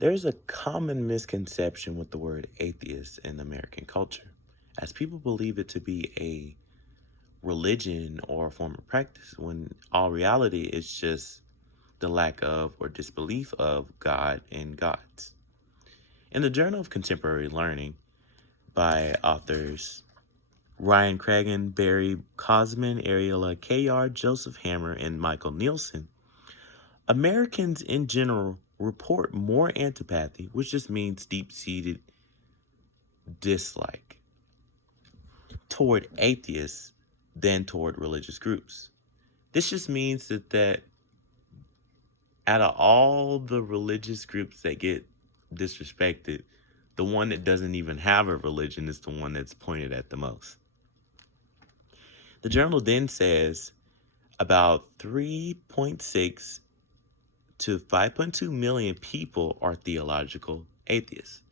There's a common misconception with the word atheist in American culture, as people believe it to be a religion or a form of practice, when all reality it's just the lack of or disbelief of God and gods. In the Journal of Contemporary Learning by authors Ryan Cragen, Barry Cosman, Ariella Kayar, Joseph Hammer, and Michael Nielsen, Americans in general report more antipathy, which just means deep seated dislike, toward atheists than toward religious groups. This just means that out of all the religious groups that get disrespected, the one that doesn't even have a religion is the one that's pointed at the most. The journal then says about 3.6 to 5.2 million people are theological atheists.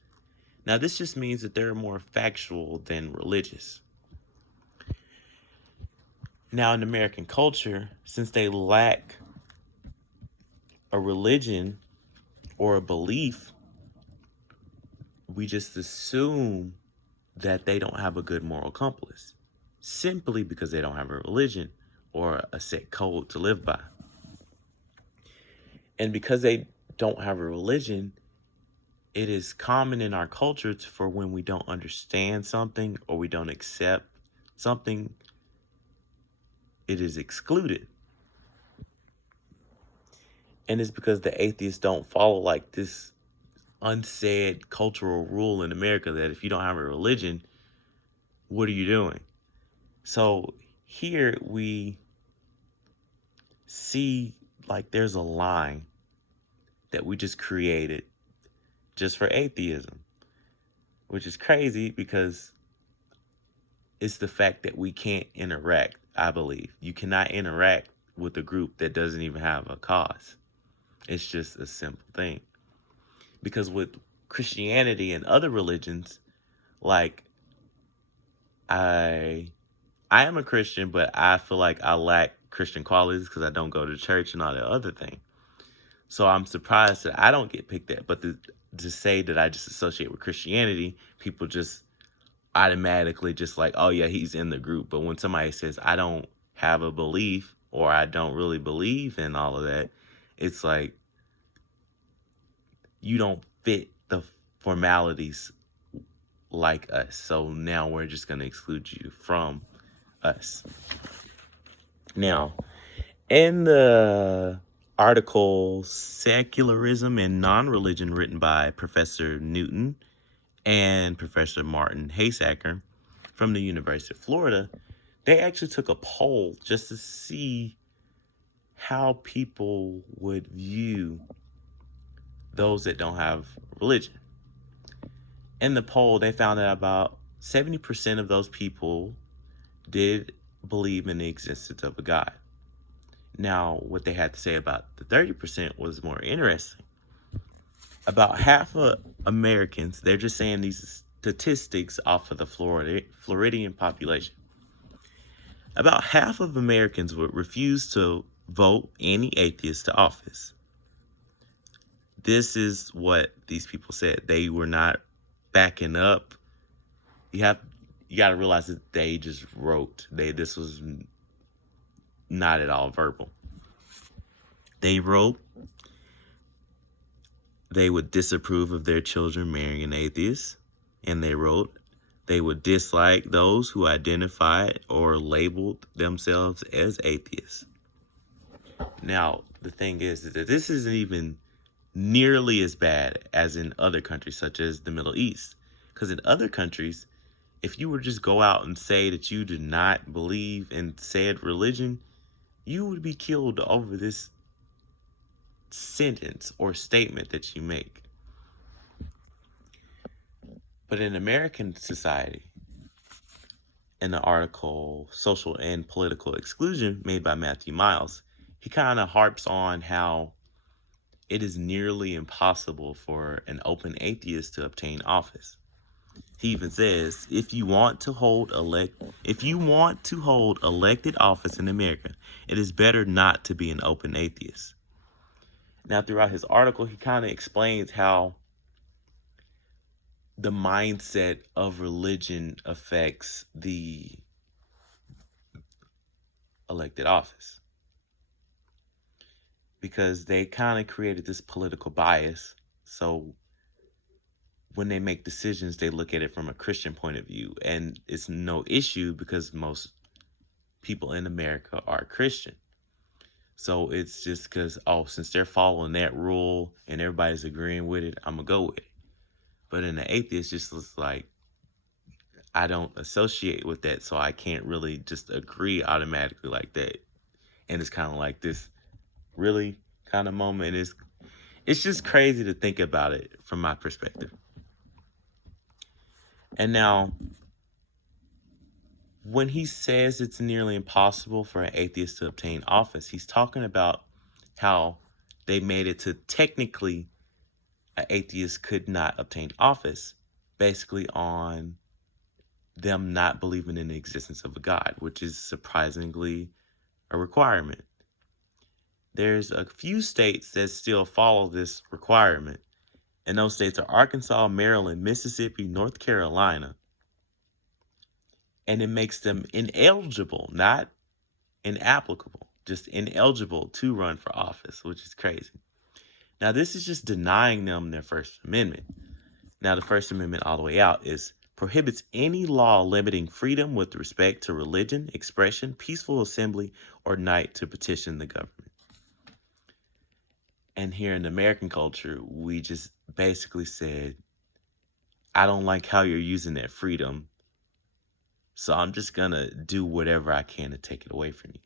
Now, this just means that they're more factual than religious. Now, in American culture, since they lack a religion or a belief, we just assume that they don't have a good moral compass simply because they don't have a religion or a set code to live by. And because they don't have a religion, it is common in our culture for when we don't understand something or we don't accept something, it is excluded. And it's because the atheists don't follow like this unsaid cultural rule in America that if you don't have a religion, what are you doing? So here we see like there's a line that we just created just for atheism, which is crazy because it's the fact that we can't interact. I believe you cannot interact with a group that doesn't even have a cause. It's just a simple thing. Because with Christianity and other religions, like I am a Christian, but I feel like I lack Christian qualities because I don't go to church and all that other thing. So I'm surprised that I don't get picked at. But to say that I just associate with Christianity, people just automatically just like, oh yeah, he's in the group. But when somebody says I don't have a belief or I don't really believe in all of that, it's like you don't fit the formalities like us. So now we're just going to exclude you from us. Now, in the article Secularism and Non-Religion written by Professor Newton and Professor Martin Haysacker from the University of Florida, they actually took a poll just to see how people would view those that don't have religion. In the poll, they found that about 70% of those people did believe in the existence of a God. Now, what they had to say about the 30% was more interesting. About half of Americans, they're just saying these statistics off of the Floridian population. About half of Americans would refuse to vote any atheist to office. This is what these people said. They were not backing up. You got to realize that they just wrote. This was not at all verbal. They wrote they would disapprove of their children marrying an atheist, and they wrote they would dislike those who identified or labeled themselves as atheists. Now, the thing is that this isn't even nearly as bad as in other countries such as the Middle East. Because in other countries, if you were just go out and say that you did not believe in said religion, you would be killed over this sentence or statement that you make. But in American society, in the article Social and Political Exclusion made by Matthew Miles, he kind of harps on how it is nearly impossible for an open atheist to obtain office. He even says, if you want to hold elected office in America, it is better not to be an open atheist. Now, throughout his article, he kind of explains how the mindset of religion affects the elected office, because they kind of created this political bias. So when they make decisions, they look at it from a Christian point of view. And it's no issue because most people in America are Christian. So it's just because, oh, since they're following that rule and everybody's agreeing with it, I'm going to go with it. But in the atheist, just looks like, I don't associate with that, so I can't really just agree automatically like that. And it's kind of like this really kind of moment. It's just crazy to think about it from my perspective. And now, when he says it's nearly impossible for an atheist to obtain office, he's talking about how they made it to technically an atheist could not obtain office, basically on them not believing in the existence of a God, which is surprisingly a requirement. There's a few states that still follow this requirement, and those states are Arkansas, Maryland, Mississippi, North Carolina. And it makes them ineligible, not inapplicable, just ineligible to run for office, which is crazy. Now, this is just denying them their First Amendment. Now, the First Amendment all the way out is prohibits any law limiting freedom with respect to religion, expression, peaceful assembly, or night to petition the government. And here in American culture, we just basically said, I don't like how you're using that freedom, so I'm just going to do whatever I can to take it away from you.